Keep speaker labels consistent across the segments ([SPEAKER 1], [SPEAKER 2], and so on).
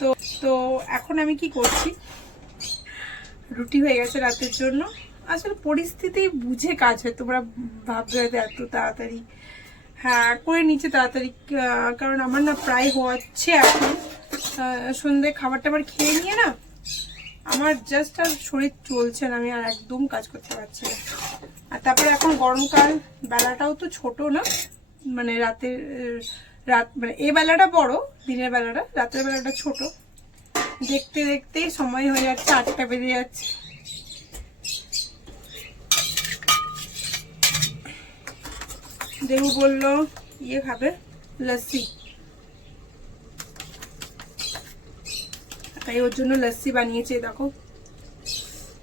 [SPEAKER 1] তো তো এখন আমি কি করছি? রুটি হয়ে গেছে রাতের জন্য। আসলে পরিস্থিতি বুঝে কাজ হয়, তোমরা ভাববে হয়তো এত তাড়াতাড়ি। হ্যাঁ করে নিচ্ছে তাড়াতাড়ি কারণ আমার না প্রায় হচ্ছে এখন। সন্ধে খাবার টাবার খেয়ে নিয়ে না, আমার জাস্ট আর শরীর চলছে না, আমি আর একদম কাজ করতে পারছি না। আর তারপরে এখন গরমকাল, বেলাটাও তো ছোট না মানে রাতের রাত মানে এ বেলাটা বড়, দিনের বেলাটা, রাতের বেলাটা ছোট। দেখতে দেখতেই সময় হয়ে যাচ্ছে, আটটা বেজে যাচ্ছে। দেবু বলল ইয়ে খাবে? লস্যি। তাই ওর জন্য লস্যি বানিয়েছে, দেখো।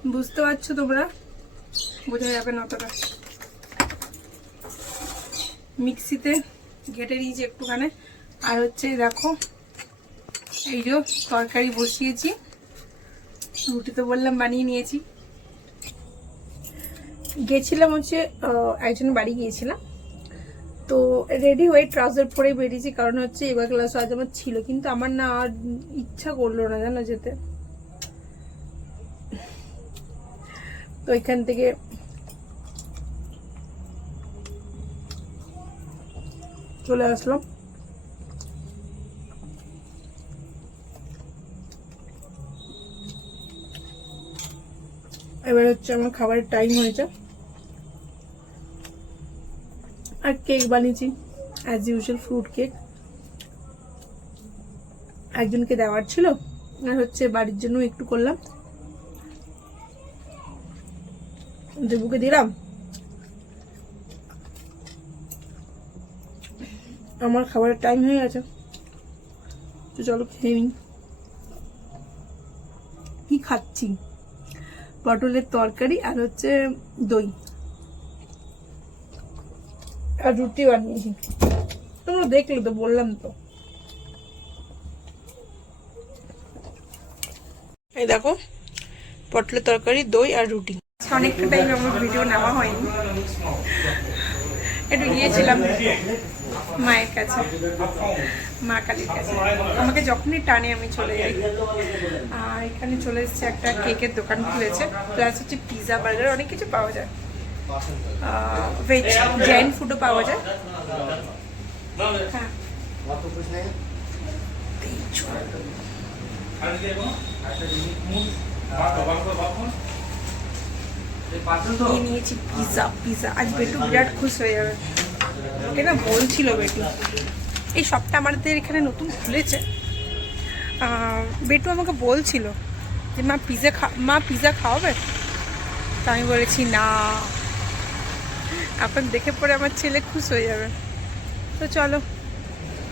[SPEAKER 1] বুঝতে পারছ তোমরা? বোঝা যাবে না অতটা। মিক্সিতে ঘেটে নিয়েছি একটুখানি। আর হচ্ছে দেখো, এই যে তরকারি বসিয়েছি। রুটি তো বললাম বানিয়ে নিয়েছি। গেছিলাম হচ্ছে একজন বাড়ি গিয়েছিলাম। তো রেডি হয়ে ট্রাউজার পরে বেরিয়েছি, কারণ হচ্ছে এবার ক্লাস আজ আমার ছিল, কিন্তু আমার না আর ইচ্ছা করল না, জানো যেতে। তো এখান থেকে চলে আসলাম। এবার হচ্ছে আমার খাবারের টাইম হয়েছে। আর কেক বানিয়েছি অ্যাজ ইউজুয়াল ফ্রুট কেক একজনকে দেওয়ার ছিল, আর হচ্ছে বাড়ির জন্য একটু করলাম। দেবুকে দিলাম আমার খাবারের টাইম হয়ে গেছে। তো চলো খেয়ে নিই। কি খাচ্ছি? পটলের তরকারি আর হচ্ছে দই। আর রুটি বানিয়েছি। তোমরা দেখলে তো, বললাম তো। এই দেখো, পটলের তরকারি, দই আর রুটি। অনেকটা টাইম আমার ভিডিও নেওয়া হয়নি। একটু গিয়েছিলাম মায়ের কাছে, মা কালীর কাছে। আমাকে যখনই টানে আমি চলে যাই। আর এখানে চলে এসেছে, একটা কেকের দোকান খুলেছে প্লাস হচ্ছে পিৎজা বার্গার অনেক কিছু পাওয়া যায়। ভেজ জৈন ফুডও পাওয়া যায়। হ্যাঁ। নিয়ে নিয়েছি পিৎজা পিৎজা আজ বেটু বিরাট খুশ হয়ে যাবে। ওকে না বলছিল বেটু। এই শপটা আমাদের এখানে নতুন খুলেছে। বেটু আমাকে বলছিল যে, মা পিৎজা খা, মা পিৎজা খাওয়াবে? তা আমি বলেছি, না। এখন দেখে পরে আমার ছেলে খুশ হয়ে যাবে। তো চলো।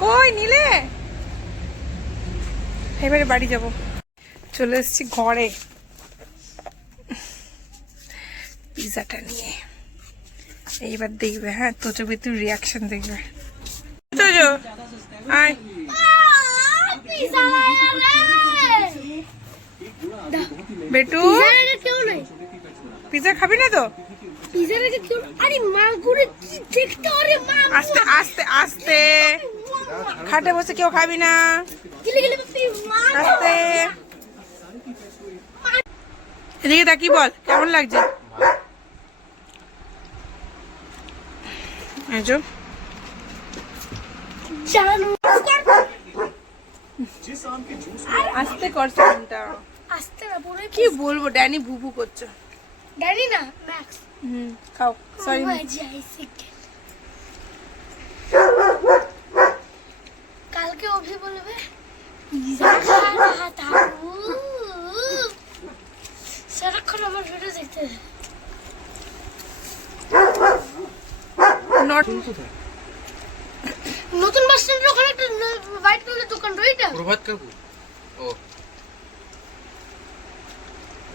[SPEAKER 1] কই নিলে? এবারে বাড়ি যাব। চলে এসেছি ঘরে। পিৎজাটা নিয়ে। এইবার দেখবে হ্যাঁ তো তোজো বেতুর রিয়াকশন দেখবে তোজো আয়। বেটু পিৎজা খাবি না তো? আস্তে আস্তে আস্তে। খাটে বসে কেউ খাবি না। আস্তে। এদিকে তাকি বল, কেমন লাগছে? এই যে, আস্তে কর সাউন্ডটা কি বলব ড্যানি ভুভু করছ।
[SPEAKER 2] ড্যানি না ম্যাক্স।
[SPEAKER 1] হুম খাও। সরি
[SPEAKER 2] কালকে অভি বলবে পিজা খাওয়া তাবু সারাক্ষণ আমার ভিডিও দেখতে দে।
[SPEAKER 1] নট
[SPEAKER 2] নতুন বাস স্ট্যান্ডের ওখানে একটা হোয়াইট কালারের দোকান রইটা
[SPEAKER 3] প্রভাত কাকু? ও।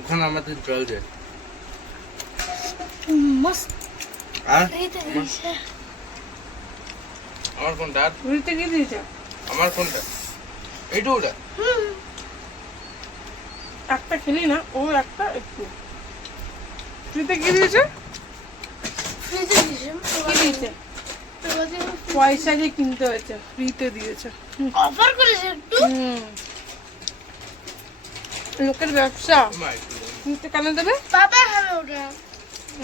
[SPEAKER 3] ওখানে আমাদের জল যায়।
[SPEAKER 2] মস্ত।
[SPEAKER 3] আর? আমার কোনটা আর?
[SPEAKER 1] ঘুরতে গিয়ে দিয়েছে?
[SPEAKER 3] আমার কোনটা এইটু ওটা।
[SPEAKER 1] একটা খেলি না ও একটা একটু। ফ্রিতে কি দিয়েছে
[SPEAKER 2] ফ্রিজে দিয়েছে
[SPEAKER 1] কি দিয়েছে পয়সা দিয়ে কিনতে হয়েছে ফ্রিতে দিয়েছে।
[SPEAKER 2] অফার করেছে একটু?
[SPEAKER 1] লোকের ব্যবসা। ফ্রিতে কেন দেবে?
[SPEAKER 2] বাবা হবে ওটা।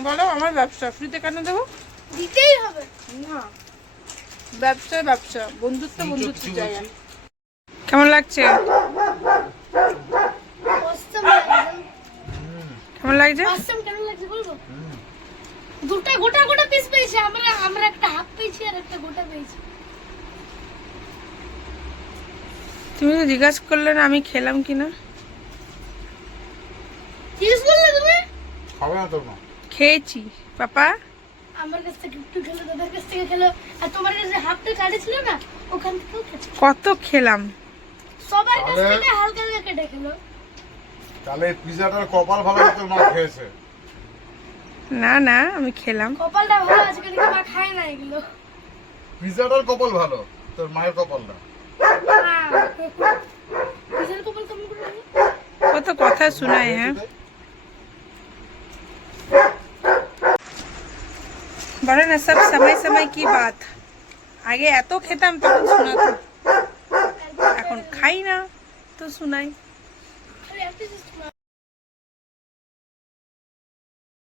[SPEAKER 1] বলো আমার ব্যবসা। ফ্রিতে কেন দেবো?
[SPEAKER 2] দিতেই হবে।
[SPEAKER 1] না। ব্যবসা ব্যবসা। বন্ধুত্ব বন্ধুত্ব
[SPEAKER 3] বলছি।
[SPEAKER 1] কেমন লাগছে?
[SPEAKER 2] অসম
[SPEAKER 1] কেমন লাগছে
[SPEAKER 2] অসম কেমন লাগছে বলব দুটা গোটা গোটা পিস পেয়েছি। আমরা আমরা একটা হাফ পেয়েছি আর একটা গোটা পেয়েছি।
[SPEAKER 1] তুমি তো জিজ্ঞাসা করলে না আমি খেলাম কিনা।
[SPEAKER 2] জিজ্ঞেস করলে তুমি?
[SPEAKER 4] খাবে না তোর মা
[SPEAKER 1] খেয়েছি। পাপা?
[SPEAKER 2] আমার কাছ থেকে একটু খেলো দাদার কাছ থেকে খেলো। আর তোমার কাছে হাফটা কাটে ছিল না ওখান থেকেও খেলো
[SPEAKER 1] কত খেলাম।
[SPEAKER 2] সবার কাছ থেকে হালকা হালকা কেটে খেলো।
[SPEAKER 4] তাহলে পিজাটার কপাল ভালো তোর মা খেয়েছে।
[SPEAKER 1] না না আমি খেলাম।
[SPEAKER 2] কপালটা ভালো আছে কিন্তু মা খায় না এগুলো।
[SPEAKER 4] পিজাটার কপাল ভালো তোর মায়ের কপালটা।
[SPEAKER 2] কিসের কপাল কেমন করে
[SPEAKER 1] কত কথা শোনায় হ্যাঁ। বলে না সব সময় সময় কি বাত? আগে এত খেতাম তখন শোনাতো। এখন খাই না তো শোনাই।